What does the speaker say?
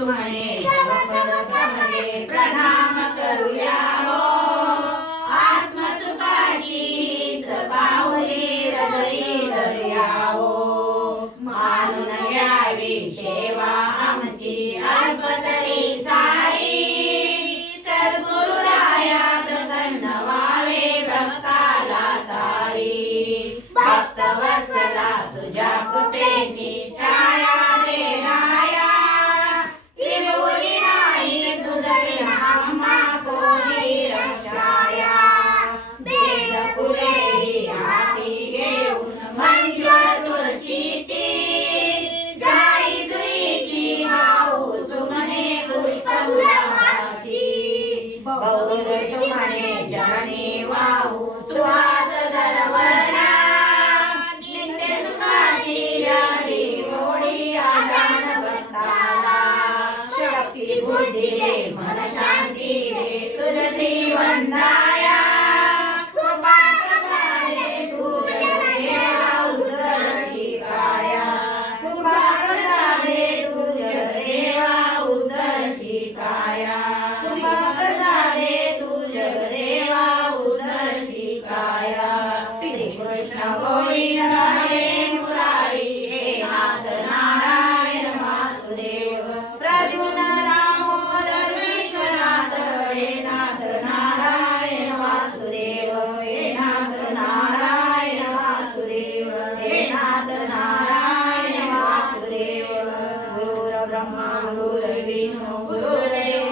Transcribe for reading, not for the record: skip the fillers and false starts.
सुमने जपपदमध्ये प्रणाम करूया हो. आत्मसुखाची पाऊले हृदयी धरूया हो. मानून घ्यावी सेवा आमची अल्पतरी सारी. सद्गुरुराया प्रसन्न व्हावे भक्ताला तारी. भक्तवत्सला तुझ्या कृपेची छाया दे राया. त्रिभुवनी नाही तुझविना आम्हा कोणी रक्षाया. वेद पुढेही हाती घेऊन मंजुळ तुळशीची. जाई जुईची वाहू सुमने पुष्प गुलाबाची. बहुध सुमने जनी वाहू सुवास दरवळला. नित्य सुखाची यावी गोडी आजान भक्ताला. शक्ती बुद्धी रे मन शांती रे तुझशी वंदाया. कृपा प्रसादे तू जगदेवा उद्धरशी काया. कृपा प्रसादे तू जगदेवा उद्धरशी काया. कृपा प्रसादे तू जगदेवा उद्धरशी काया. श्री कृष्ण गोविंद हरे मुरारी. हे नाथ नारायण वासुदेव. प्रद्युम्न दामोदर विश्वनाथ. हे नाथ नारायण वासुदेव. हे नाथ नारायण वासुदेव. हे नाथ नारायण वासुदेव. गुरुर्ब्रह्मा गुरुर्विष्णू गुरुर्देव